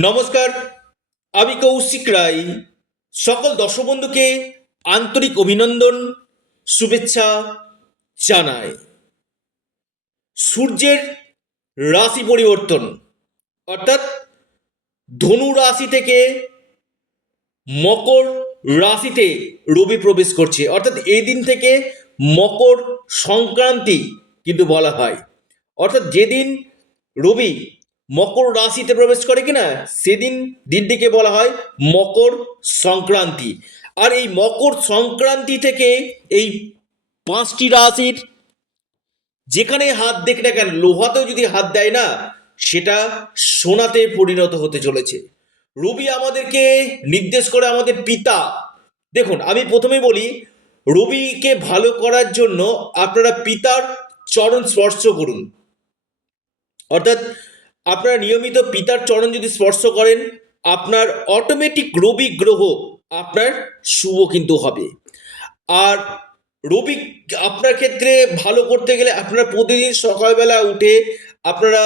নমস্কার, আমি কৌশিক রায়। সকল দর্শক বন্ধুকে আন্তরিক অভিনন্দন, শুভেচ্ছা জানাই। সূর্যের রাশি পরিবর্তন অর্থাৎ ধনু রাশি থেকে মকর রাশিতে রবি প্রবেশ করছে, অর্থাৎ এই দিন থেকে মকর সংক্রান্তি কিন্তু বলা হয়। অর্থাৎ যেদিন রবি মকর রাশিতে প্রবেশ করে কিনা সেদিন দিনটিকে বলা হয় মকর সংক্রান্তি। আর এই মকর সংক্রান্তি থেকে এই পাঁচটি রাশির যেখানে হাত দেখ না কেন, লোহাতেও যদি হাত দেয় না, সেটা সোনাতে পরিণত হতে চলেছে। রবি আমাদেরকে নির্দেশ করে আমাদের পিতা। দেখুন, আমি প্রথমে বলি, রবিকে ভালো করার জন্য আপনারা পিতার চরণ স্পর্শ করুন। অর্থাৎ আপনারা নিয়মিত পিতার চরণ যদি স্পর্শ করেন, আপনার অটোমেটিক রবি গ্রহ আপনার শুভ কিন্তু হবে। আর রবি আপনার ক্ষেত্রে ভালো করতে গেলে আপনারা প্রতিদিন সকালবেলা উঠে আপনারা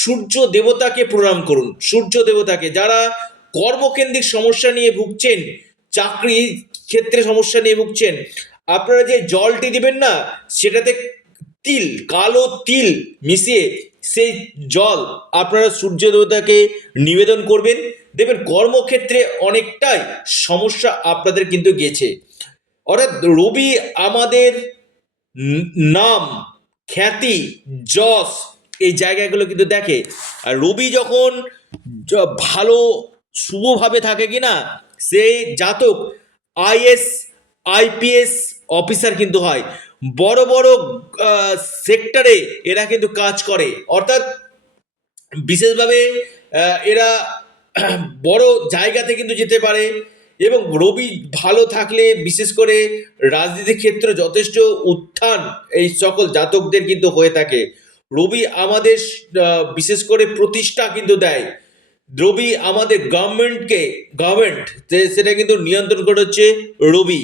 সূর্য দেবতাকে প্রণাম করুন। সূর্য দেবতাকে, যারা কর্মকেন্দ্রিক সমস্যা নিয়ে ভুগছেন, চাকরি ক্ষেত্রে সমস্যা নিয়ে ভুগছেন, আপনারা যে জলটি দিবেন না, সেটাতে তিল, কালো তিল মিশিয়ে সেই জল আপনারা সূর্য দেবতাকে নিবেদন করবেন। দেখবেন কর্মক্ষেত্রে অনেকটাই সমস্যা আপনাদের কিন্তু গেছে। অর্থাৎ রবি আমাদের নাম, খ্যাতি, যশ এই জায়গাগুলো কিন্তু দেখে। আর রবি যখন ভালো শুভভাবে থাকে কিনা, সেই জাতক আইএস আইপিএস অফিসার কিন্তু হয়, বড় বড় সেক্টরে এরা কিন্তু কাজ করে। অর্থাৎ বিশেষভাবে এরা বড় জায়গাতে কিন্তু যেতে পারে। এবং রবি ভালো থাকলে বিশেষ করে রাজনীতির ক্ষেত্রে যথেষ্ট উত্থান এই সকল জাতকদের কিন্তু হয়ে থাকে। রবি আমাদের বিশেষ করে প্রতিষ্ঠা কিন্তু দেয়। রবি আমাদের গভর্নমেন্ট সেটা কিন্তু নিয়ন্ত্রণ করে হচ্ছে রবি।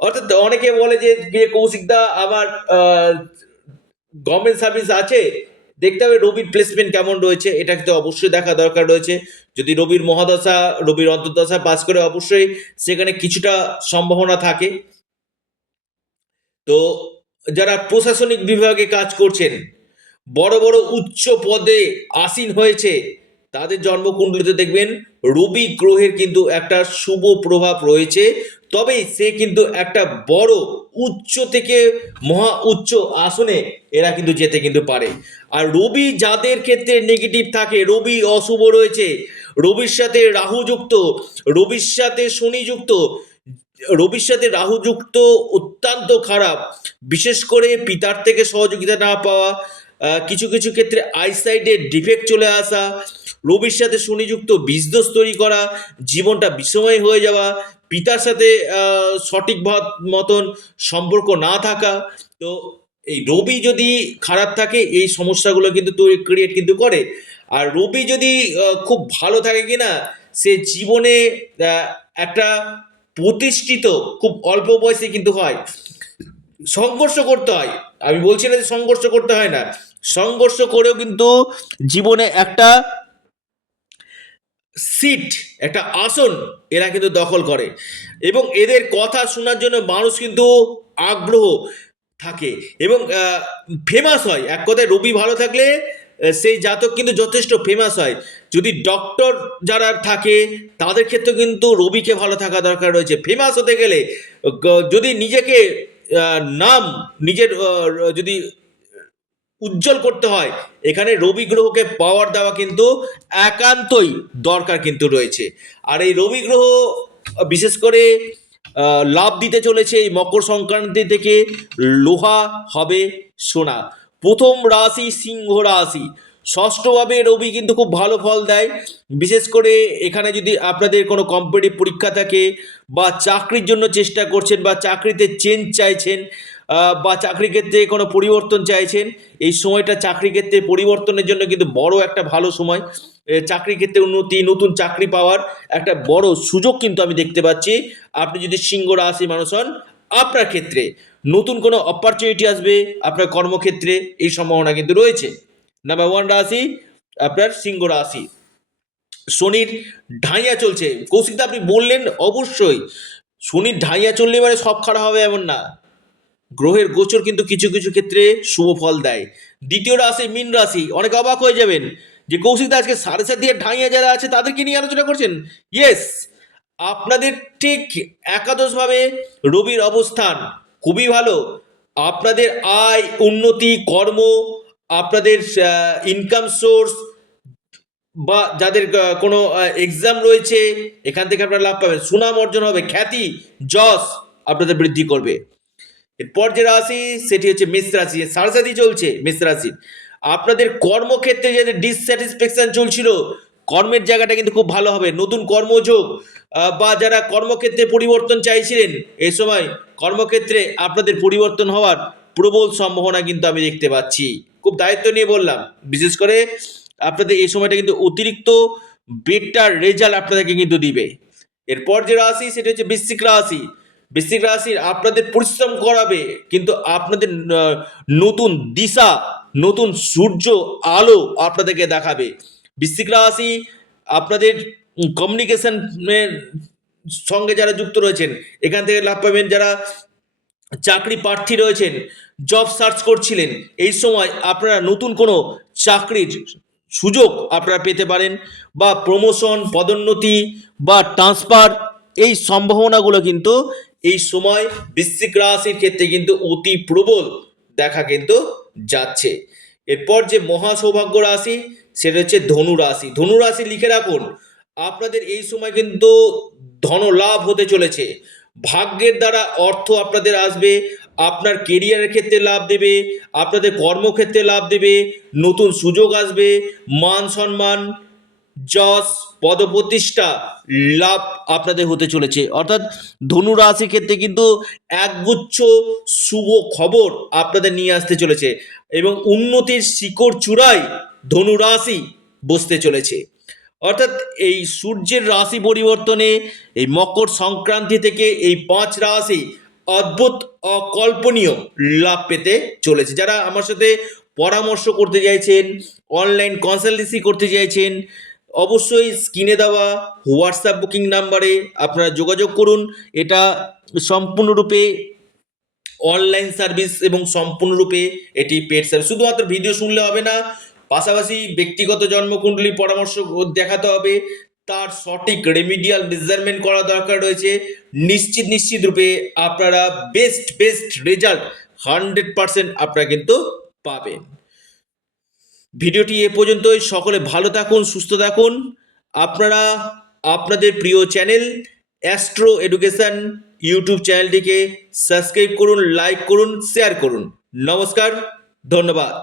অর্থাৎ অনেকে বলে যে কৌশিকদা আমার গভর্নমেন্ট সার্ভিস আছে, দেখতে হবে রবির প্লেসমেন্ট কেমন রয়েছে, এটা কিন্তু অবশ্যই দেখা দরকার রয়েছে। যদি রবির মহাদশা, রবির অন্তর্দশা পাস করে, অবশ্যই সেখানে কিছুটা সম্ভাবনা থাকে। তো যারা প্রশাসনিক বিভাগে কাজ করছেন, বড় বড় উচ্চ পদে আসীন হয়েছে, তাদের জন্মকুণ্ডলিতে দেখবেন রবি গ্রহের কিন্তু একটা শুভ প্রভাব রয়েছে। তবে সে কিন্তু একটা বড় উচ্চ থেকে মহা উচ্চ আসনে এরা কিন্তু যেতে কিন্তু পারে। আর রবি যাদের ক্ষেত্রে নেগেটিভ থাকে, রবি অশুভ রয়েছে, রবির সাথে রাহু যুক্ত, রবির সাথে শনি যুক্ত, রবির সাথে রাহু যুক্ত অত্যন্ত খারাপ। বিশেষ করে পিতার থেকে সহযোগিতা না পাওয়া, কিছু কিছু ক্ষেত্রে আইসাইডের ডিফেক্ট চলে আসা, রবির সাথে শনিযুক্ত বীজদোষ তৈরি করা, জীবনটা বিষময় হয়ে যাওয়া, পিতার সাথে সঠিক মতন সম্পর্ক না থাকা। তো এই রবি যদি খারাপ থাকে, এই সমস্যাগুলো কিন্তু তৈরি ক্রিয়েট কিন্তু করে। আর রবি যদি খুব ভালো থাকে কিনা, সে জীবনে একটা প্রতিষ্ঠিত খুব অল্প বয়সে কিন্তু হয়। সংঘর্ষ করতে হয়, আমি বলছি না যে সংঘর্ষ করতে হয় না, সংঘর্ষ করেও কিন্তু জীবনে একটা সিট, একটা আসন এরা কিন্তু দখল করে। এবং এদের কথা শোনার জন্য মানুষ কিন্তু আগ্রহ থাকে এবং ফেমাস হয়। এক কথায় রবি ভালো থাকলে সেই জাতক কিন্তু যথেষ্ট ফেমাস হয়। যদি ডক্টর যারা থাকে, তাদের ক্ষেত্রে কিন্তু রবিকে ভালো থাকা দরকার রয়েছে। ফেমাস হতে গেলে যদি নিজেকে নাম নিজের যদি উজ্জ্বল করতে হয়, এখানে রবি গ্রহকে পাওয়ার দেওয়া কিন্তু একান্তই দরকার কিন্তু রয়েছে। আর এই রবি গ্রহ বিশেষ করে লাভ দিতে চলেছে এই মকর সংক্রান্তি থেকে। লোহা হবে সোনা। প্রথম রাশি সিংহ রাশি, ষষ্ঠভাবে রবি কিন্তু খুব ভালো ফল দেয়। বিশেষ করে এখানে যদি আপনাদের কোনো কম্পিটিটিভ পরীক্ষা থাকে, বা চাকরির জন্য চেষ্টা করছেন, বা চাকরিতে চেঞ্জ চাইছেন, বা চাকরি ক্ষেত্রে কোনো পরিবর্তন চাইছেন, এই সময়টা চাকরি ক্ষেত্রে পরিবর্তনের জন্য কিন্তু বড় একটা ভালো সময়। চাকরি ক্ষেত্রে উন্নতি, নতুন চাকরি পাওয়ার একটা বড় সুযোগ কিন্তু আমি দেখতে পাচ্ছি। আপনি যদি সিংহ রাশি মানুষ হন, আপনার ক্ষেত্রে নতুন কোনো অপরচুনিটি আসবে আপনার কর্মক্ষেত্রে, এই সম্ভাবনা কিন্তু রয়েছে। নাম্বার 1 রাশি আপনার সিংহ রাশি। শনির ঢাইয়া চলছে। কৌশিকদা আপনি বললেন অবশ্যই শনির ঢাইয়া চললে মানে সব খারাপ হবে এমন না, গ্রহের গোচর কিন্তু কিছু কিছু ক্ষেত্রে শুভ ফল দেয়। দ্বিতীয় রাশি মীন রাশি, অনেক অবাক হয়ে যাবেন যে কৌশিকদা আজকে 7.5 দিয়ে ঢাইয়া যারা আছে তাদেরকে নিয়ে আলোচনা করছেন। ইয়েস, আপনাদের ঠিক একাদশভাবে রবির অবস্থান খুবই ভালো। আপনাদের আয় উন্নতি, কর্ম, আপনাদের ইনকাম সোর্স, বা যাদের কোনো এক্সাম রয়েছে এখান থেকে আপনারা লাভ পাবেন, সুনাম অর্জন হবে, খ্যাতি যশ আপনাদের বৃদ্ধি করবে। এরপর যে রাশি সেটি হচ্ছে মেষ রাশি, সাড়ে চলছে মেষ রাশির। আপনাদের কর্মক্ষেত্রে যাদের ডিসস্যাটিসফ্যাকশন চলছিল, কর্মের জায়গাটা কিন্তু খুব ভালো হবে, নতুন কর্মযোগ, বা যারা কর্মক্ষেত্রে পরিবর্তন চাইছিলেন এই সময় কর্মক্ষেত্রে আপনাদের পরিবর্তন হওয়ার প্রবল সম্ভাবনা কিন্তু আমি দেখতে পাচ্ছি। খুব দায়িত্ব নিয়ে বললাম, বিশেষ করে আপনাদের এই সময়টা কিন্তু অতিরিক্ত বেটার রেজাল্ট আপনাদেরকে কিন্তু দিবে। এরপর যে রাশি সেটা হচ্ছে বৃশ্চিক রাশি। বৃশ্চিক রাশির আপনাদের পরিশ্রম করাবে, কিন্তু আপনাদের নতুন দিশা, নতুন সূর্য আলো আপনাদেরকে দেখাবে। বৃশ্চিক রাশি আপনাদের কমিউনিকেশনের সঙ্গে যারা যুক্ত রয়েছেন এখান থেকে লাভ পাবেন। যারা চাকরি প্রার্থী রয়েছেন, জব সার্চ করছিলেন, এই সময় আপনারা নতুন কোনো চাকরির সুযোগ আপনারা পেতে পারেন, বা প্রমোশন, পদোন্নতি বা ট্রান্সফার, এই সম্ভাবনাগুলো কিন্তু এই সময় বৃশ্চিক রাশির ক্ষেত্রে কিন্তু অতি প্রবল দেখা কিন্তু যাচ্ছে। এরপর যে মহা সৌভাগ্য রাশি সেটা হচ্ছে ধনু রাশি। ধনু রাশি লিখে রাখুন, আপনাদের এই সময় কিন্তু ধন লাভ হতে চলেছে, ভাগ্যের দ্বারা অর্থ আপনাদের আসবে, আপনার কেরিয়ারের ক্ষেত্রে লাভ দেবে, আপনাদের কর্মক্ষেত্রে লাভ দেবে, নতুন সুযোগ আসবে, মান সম্মান, যশ, পদপ্রতিষ্ঠা লাভ আপনাদের হতে চলেছে। অর্থাৎ ধনু রাশির ক্ষেত্রে কিন্তু একগুচ্ছ শুভ খবর আপনাদের নিয়ে আসতে চলেছে, এবং উন্নতির শিকড় চূড়ায় ধনু রাশি বসতে চলেছে। অর্থাৎ এই সূর্যের রাশি পরিবর্তনে এই মকর সংক্রান্তি থেকে এই 5 রাশি অদ্ভুত অকল্পনীয় লাভ পেতে চলেছে। যারা আমার সাথে পরামর্শ করতে চাইছেন, অনলাইন কনসালটেন্সি করতে চাইছেন, অবশ্যই স্ক্রিনে দেওয়া হোয়াটসঅ্যাপ বুকিং নাম্বারে আপনারা যোগাযোগ করুন। এটা সম্পূর্ণরূপে অনলাইন সার্ভিস এবং সম্পূর্ণরূপে এটি পেড সার্ভিস। শুধুমাত্র ভিডিও শুনলে হবে না, পাশাপাশি ব্যক্তিগত জন্মকুণ্ডলী পরামর্শ দেখাতে হবে, তার সঠিক রেমিডিয়াল মেজারমেন্ট করা দরকার রয়েছে। নিশ্চিত রূপে আপনারা বেস্ট রেজাল্ট 100% আপনারা কিন্তু পাবেন। ভিডিওটি এ পর্যন্তই। সকলে ভালো থাকুন, সুস্থ থাকুন। আপনারা আপনাদের প্রিয় চ্যানেল অ্যাস্ট্রো এডুকেশন ইউটিউব চ্যানেলটিকে সাবস্ক্রাইব করুন, লাইক করুন, শেয়ার করুন। নমস্কার, ধন্যবাদ।